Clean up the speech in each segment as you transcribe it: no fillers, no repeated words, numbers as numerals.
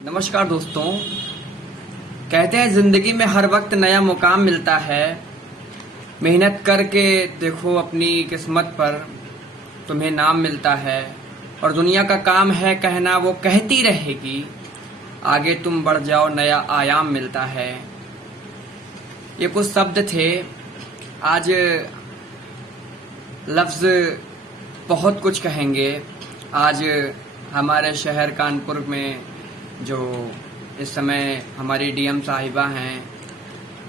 नमस्कार दोस्तों। कहते हैं जिंदगी में हर वक्त नया मुकाम मिलता है। मेहनत करके देखो अपनी किस्मत पर, तुम्हें नाम मिलता है। और दुनिया का काम है कहना, वो कहती रहेगी। आगे तुम बढ़ जाओ, नया आयाम मिलता है। ये कुछ शब्द थे। आज लफ्ज बहुत कुछ कहेंगे। आज हमारे शहर कानपुर में जो इस समय हमारी डीएम साहिबा हैं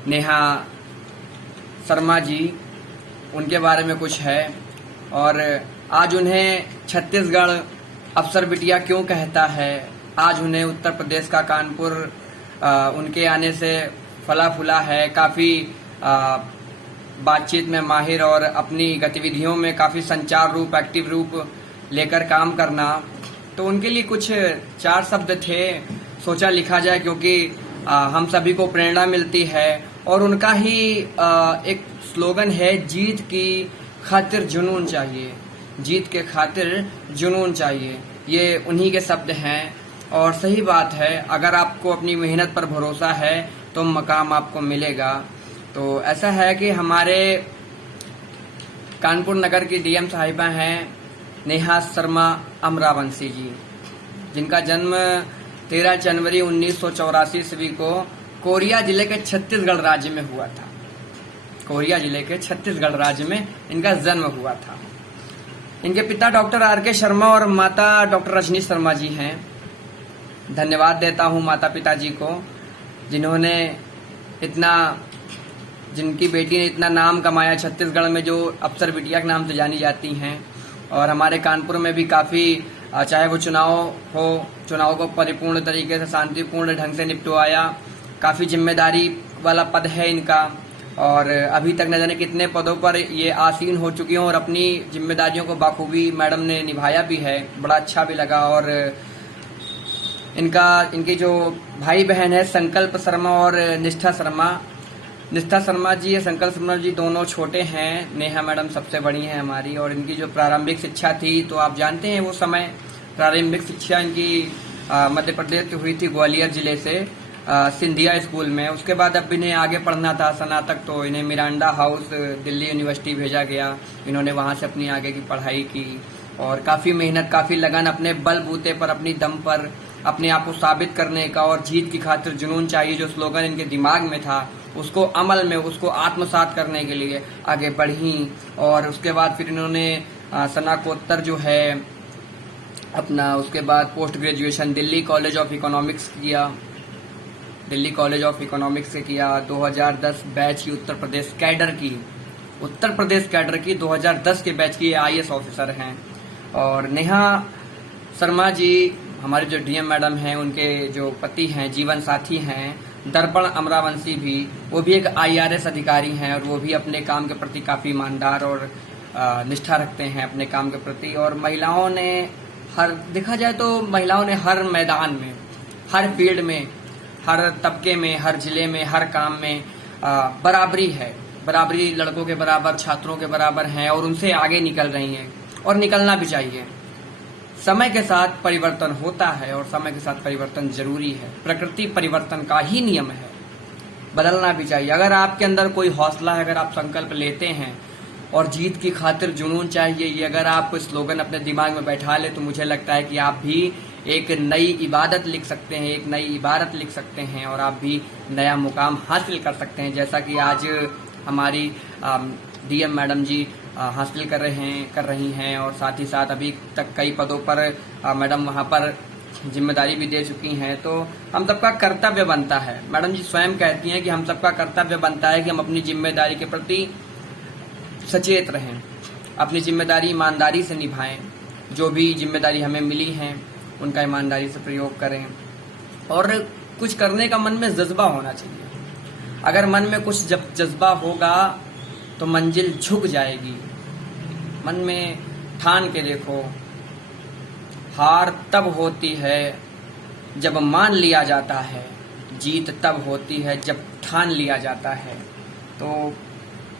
नेहा शर्मा जी, उनके बारे में कुछ है। और आज उन्हें छत्तीसगढ़ अफसर बिटिया क्यों कहता है, आज उन्हें उत्तर प्रदेश का कानपुर उनके आने से फला फूला है। काफ़ी बातचीत में माहिर और अपनी गतिविधियों में काफ़ी संचार रूप, एक्टिव रूप लेकर काम करना। तो उनके लिए कुछ चार शब्द थे, सोचा लिखा जाए, क्योंकि हम सभी को प्रेरणा मिलती है। और उनका ही एक स्लोगन है, जीत की खातिर जुनून चाहिए, जीत के खातिर जुनून चाहिए। ये उन्हीं के शब्द हैं और सही बात है। अगर आपको अपनी मेहनत पर भरोसा है तो मकाम आपको मिलेगा। तो ऐसा है कि हमारे कानपुर नगर की डीएम साहिबा हैं नेहा शर्मा अमरावंशी जी, जिनका जन्म 13 जनवरी 1984 ईस्वी को कोरिया जिले के छत्तीसगढ़ राज्य में हुआ था। कोरिया जिले के छत्तीसगढ़ राज्य में इनका जन्म हुआ था। इनके पिता डॉक्टर आर.के. शर्मा और माता डॉक्टर रजनी शर्मा जी हैं। धन्यवाद देता हूं माता पिता जी को, जिन्होंने जिनकी बेटी ने इतना नाम कमाया छत्तीसगढ़ में, जो अफसर बिटिया के नाम से जानी जाती हैं। और हमारे कानपुर में भी काफ़ी, चाहे वो चुनाव को परिपूर्ण तरीके से शांतिपूर्ण ढंग से निपटवाया। काफ़ी जिम्मेदारी वाला पद है इनका। और अभी तक न जाने कितने पदों पर ये आसीन हो चुकी हैं और अपनी जिम्मेदारियों को बाखूबी मैडम ने निभाया भी है। बड़ा अच्छा भी लगा। और इनकी जो भाई बहन है संकल्प शर्मा और निष्ठा शर्मा जी, संकल्प शर्मा जी दोनों छोटे हैं। नेहा मैडम सबसे बड़ी हैं हमारी। और इनकी जो प्रारंभिक शिक्षा थी, तो आप जानते हैं वो समय प्रारंभिक शिक्षा इनकी मध्य प्रदेश की हुई थी, ग्वालियर जिले से सिंधिया स्कूल में। उसके बाद अब इन्हें आगे पढ़ना था स्नातक, तो इन्हें मिरांडा हाउस दिल्ली यूनिवर्सिटी भेजा गया। इन्होंने वहां से अपनी आगे की पढ़ाई की और काफ़ी मेहनत, काफ़ी लगन, अपने बलबूते पर, अपनी दम पर अपने आप को साबित करने का और जीत की खातिर जुनून चाहिए, जो स्लोगन इनके दिमाग में था, उसको अमल में, उसको आत्मसात करने के लिए आगे बढ़ी। और उसके बाद फिर इन्होंने स्नातकोत्तर जो है अपना, उसके बाद post graduation Delhi college of economics किया। 2010 बैच की उत्तर प्रदेश कैडर की 2010 के बैच की आईएएस ऑफिसर हैं। और नेहा शर्मा जी हमारे जो डीएम मैडम हैं, उनके जो पति हैं, जीवन साथी हैं दर्पण अमरावंशी भी, वो भी एक आईआरएस अधिकारी हैं। और वो भी अपने काम के प्रति काफ़ी ईमानदार और निष्ठा रखते हैं अपने काम के प्रति। और महिलाओं ने देखा जाए तो महिलाओं ने हर मैदान में, हर फील्ड में, हर तबके में, हर जिले में, हर काम में बराबरी है। बराबरी लड़कों के बराबर, छात्रों के बराबर हैं और उनसे आगे निकल रही हैं और निकलना भी चाहिए। समय के साथ परिवर्तन होता है और समय के साथ परिवर्तन जरूरी है। प्रकृति परिवर्तन का ही नियम है, बदलना भी चाहिए। अगर आपके अंदर कोई हौसला है, अगर आप संकल्प लेते हैं और जीत की खातिर जुनून चाहिए, ये अगर आप स्लोगन अपने दिमाग में बैठा ले, तो मुझे लगता है कि आप भी एक नई इबादत लिख सकते हैं, एक नई इबारत लिख सकते हैं और आप भी नया मुकाम हासिल कर सकते हैं, जैसा कि आज हमारी डीएम मैडम जी हासिल कर रही हैं। और साथ ही साथ अभी तक कई पदों पर मैडम वहां पर जिम्मेदारी भी दे चुकी हैं। तो हम सबका कर्तव्य बनता है, मैडम जी स्वयं कहती हैं कि हम सबका कर्तव्य बनता है कि हम अपनी जिम्मेदारी के प्रति सचेत रहें, अपनी जिम्मेदारी ईमानदारी से निभाएं। जो भी जिम्मेदारी हमें मिली है उनका ईमानदारी से प्रयोग करें। और कुछ करने का मन में जज्बा होना चाहिए। अगर मन में कुछ जज्बा होगा तो मंजिल झुक जाएगी। मन में ठान के देखो, हार तब होती है जब मान लिया जाता है, जीत तब होती है जब ठान लिया जाता है। तो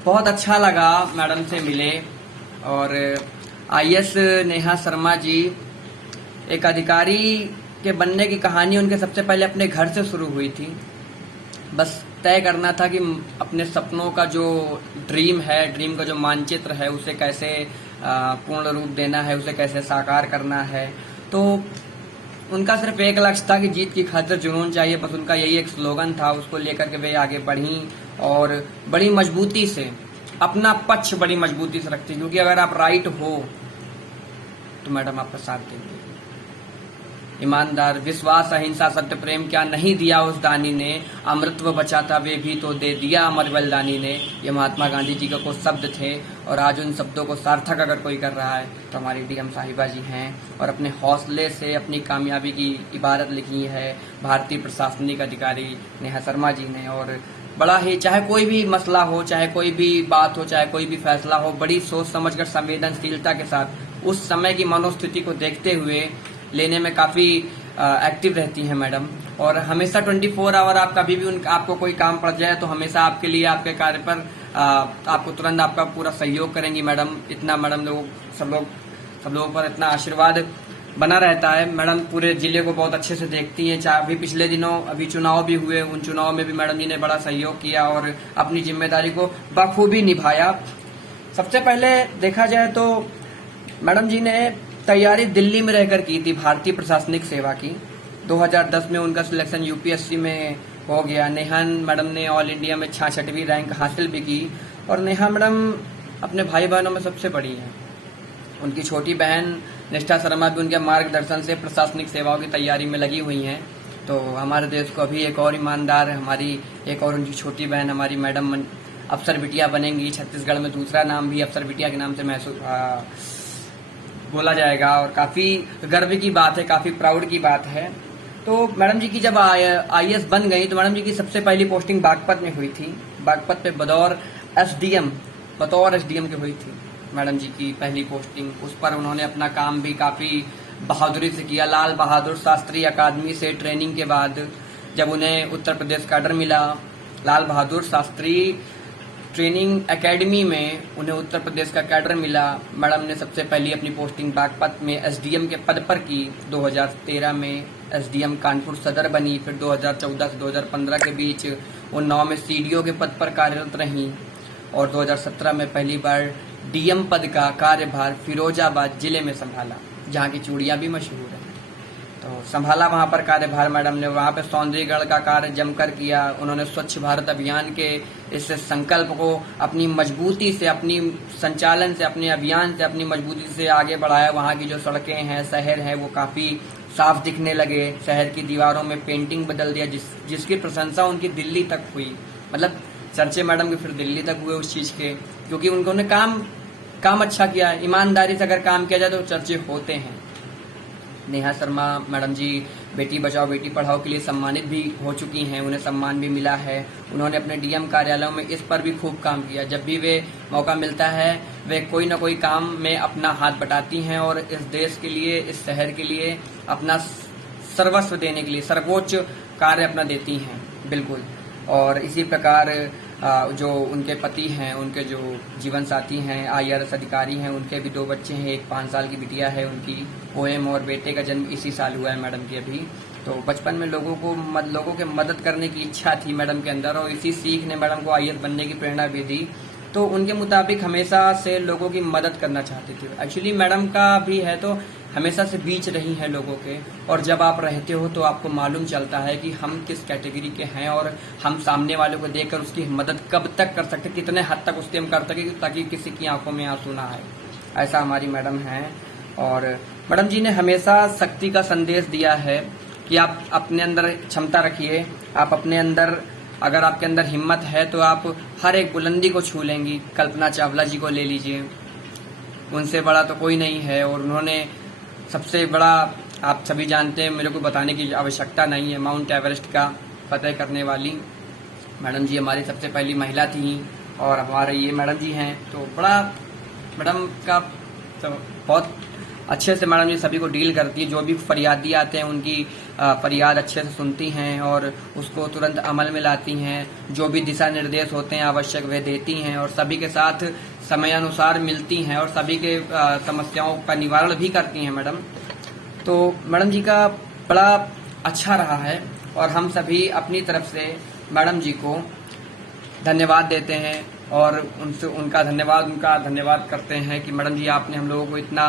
बहुत अच्छा लगा मैडम से मिले। और आईएएस नेहा शर्मा जी एक अधिकारी के बनने की कहानी उनके सबसे पहले अपने घर से शुरू हुई थी। बस तय करना था कि अपने सपनों का जो ड्रीम है, ड्रीम का जो मानचित्र है, उसे कैसे पूर्ण रूप देना है, उसे कैसे साकार करना है। तो उनका सिर्फ एक लक्ष्य था कि जीत की खातिर जुनून चाहिए, बस उनका यही एक स्लोगन था। उसको लेकर के वे आगे बढ़ी और बड़ी मजबूती से अपना पक्ष बड़ी मजबूती से रखती, क्योंकि अगर आप राइट हो तो मैडम आपका साथ देंगे। ईमानदार, विश्वास, अहिंसा, सत्य, प्रेम क्या नहीं दिया उस दानी ने, अमृतत्व बचा था वे भी तो दे दिया अमर बलिदानी ने। ये महात्मा गांधी जी का कुछ शब्द थे और आज उन शब्दों को सार्थक अगर कोई कर रहा है तो हमारी डीएम साहिबा जी हैं। और अपने हौसले से अपनी कामयाबी की इबारत लिखी है भारतीय प्रशासनिक अधिकारी नेहा शर्मा जी ने। और बड़ा ही, चाहे कोई भी मसला हो, चाहे कोई भी बात हो, चाहे कोई भी फैसला हो, बड़ी सोच समझकर संवेदनशीलता के साथ उस समय की मनोस्थिति को देखते हुए लेने में काफी एक्टिव रहती हैं मैडम। और हमेशा 24 आवर आप कभी भी आपको कोई काम पड़ जाए तो हमेशा आपके लिए, आपके कार्य पर आपको तुरंत आपका पूरा सहयोग करेंगी मैडम। इतना मैडम सब लोगों पर इतना आशीर्वाद बना रहता है। मैडम पूरे जिले को बहुत अच्छे से देखती हैं। चाहे अभी पिछले दिनों अभी चुनाव भी हुए, उन चुनाव में भी मैडम जी ने बड़ा सहयोग किया और अपनी जिम्मेदारी को बखूबी निभाया। सबसे पहले देखा जाए तो मैडम जी ने तैयारी दिल्ली में रहकर की थी भारतीय प्रशासनिक सेवा की। 2010 में उनका सिलेक्शन यूपीएससी में हो गया। नेहा मैडम ने ऑल इंडिया में 66वीं रैंक हासिल भी की। और नेहा मैडम अपने भाई बहनों में सबसे बड़ी हैं। उनकी छोटी बहन निष्ठा शर्मा भी उनके मार्गदर्शन से प्रशासनिक सेवाओं की तैयारी में लगी हुई हैं। तो हमारे देश को अभी एक और ईमानदार, हमारी एक और उनकी छोटी बहन हमारी मैडम अफसर बिटिया बनेंगी। छत्तीसगढ़ में दूसरा नाम भी अफसर बिटिया के नाम से महसूस बोला जाएगा और काफी गर्व की बात है, काफी प्राउड की बात है। तो मैडम जी की जब आईएएस बन गई तो मैडम जी की सबसे पहली पोस्टिंग बागपत में हुई थी। बागपत पे बतौर एसडीएम के हुई थी मैडम जी की पहली पोस्टिंग। उस पर उन्होंने अपना काम भी काफी बहादुरी से किया। लाल बहादुर शास्त्री अकादमी से ट्रेनिंग के बाद जब उन्हें उत्तर प्रदेश कैडर मिला, लाल बहादुर शास्त्री ट्रेनिंग एकेडमी में उन्हें उत्तर प्रदेश का कैडर मिला। मैडम ने सबसे पहली अपनी पोस्टिंग बागपत में एसडीएम के पद पर की। 2013 में एसडीएम कानपुर सदर बनी। फिर 2014 से 2015 के बीच उन्नाव में सीडीओ के पद पर कार्यरत रहीं और 2017 में पहली बार डीएम पद का कार्यभार फिरोजाबाद जिले में संभाला, जहाँ की चूड़ियाँ भी मशहूर हैं। तो संभाला वहाँ पर कार्यभार मैडम ने। वहाँ पे सौंदर्यीकरण का कार्य जमकर किया। उन्होंने स्वच्छ भारत अभियान के इस संकल्प को अपनी मजबूती से, अपनी संचालन से, अपने अभियान से, अपनी मजबूती से आगे बढ़ाया। वहाँ की जो सड़कें हैं, शहर हैं, वो काफी साफ दिखने लगे। शहर की दीवारों में पेंटिंग बदल दिया, जिसकी प्रशंसा उनकी दिल्ली तक हुई। मतलब चर्चे मैडम के फिर दिल्ली तक हुए उस चीज के, क्योंकि उन्होंने काम अच्छा किया। ईमानदारी से अगर काम किया जाए तो चर्चे होते हैं। नेहा शर्मा मैडम जी बेटी बचाओ बेटी पढ़ाओ के लिए सम्मानित भी हो चुकी हैं। उन्हें सम्मान भी मिला है। उन्होंने अपने डीएम कार्यालयों में इस पर भी खूब काम किया। जब भी वे मौका मिलता है वे कोई ना कोई काम में अपना हाथ बटाती हैं और इस देश के लिए, इस शहर के लिए अपना सर्वस्व देने के लिए सर्वोच्च कार्य अपना देती हैं। बिल्कुल। और इसी प्रकार जो उनके पति हैं, उनके जो जीवन साथी हैं, आईआरएस अधिकारी हैं, उनके भी 2 बच्चे हैं। एक 5 साल की बिटिया है उनकी पोएम, और बेटे का जन्म इसी साल हुआ है मैडम की अभी। तो बचपन में लोगों के मदद करने की इच्छा थी मैडम के अंदर और इसी सीख ने मैडम को आईएएस बनने की प्रेरणा भी दी। तो उनके मुताबिक हमेशा से लोगों की मदद करना चाहती थी। एक्चुअली मैडम का भी है तो हमेशा से बीच रही हैं लोगों के, और जब आप रहते हो तो आपको मालूम चलता है कि हम किस कैटेगरी के हैं और हम सामने वाले को देखकर उसकी मदद कब तक कर सकते, कितने हद तक उसकी हम कर सके ताकि किसी की आंखों में आंसू ना आए। ऐसा हमारी मैडम हैं। और मैडम जी ने हमेशा शक्ति का संदेश दिया है कि आप अपने अंदर क्षमता रखिए, आप अपने अंदर, अगर आपके अंदर हिम्मत है तो आप हर एक बुलंदी को छू लेंगी। कल्पना चावला जी को ले लीजिए, उनसे बड़ा तो कोई नहीं है। और उन्होंने सबसे बड़ा, आप सभी जानते हैं, मेरे को बताने की आवश्यकता नहीं है, माउंट एवरेस्ट का फतेह करने वाली मैडम जी हमारी सबसे पहली महिला थी। और हमारे ये मैडम जी हैं तो बड़ा, मैडम का तो बहुत अच्छे से मैडम जी सभी को डील करती है। जो भी फरियादी आते हैं उनकी फरियाद अच्छे से सुनती हैं और उसको तुरंत अमल में लाती हैं। जो भी दिशा निर्देश होते हैं आवश्यक वे देती हैं और सभी के साथ समयानुसार मिलती हैं और सभी के समस्याओं का निवारण भी करती हैं मैडम। तो मैडम जी का बड़ा अच्छा रहा है और हम सभी अपनी तरफ से मैडम जी को धन्यवाद देते हैं और उनका धन्यवाद करते हैं कि मैडम जी आपने हम लोगों को इतना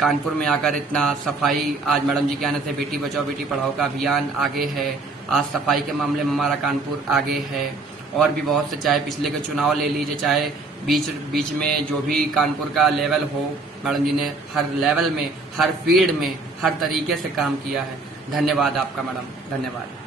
कानपुर में आकर इतना सफाई, आज मैडम जी के आने से बेटी बचाओ बेटी पढ़ाओ का अभियान आगे है, आज सफाई के मामले में हमारा कानपुर आगे है। और भी बहुत से, चाहे पिछले के चुनाव ले लीजिए, चाहे बीच में जो भी कानपुर का लेवल हो, मैडम जी ने हर लेवल में, हर फील्ड में, हर तरीके से काम किया है। धन्यवाद आपका मैडम, धन्यवाद।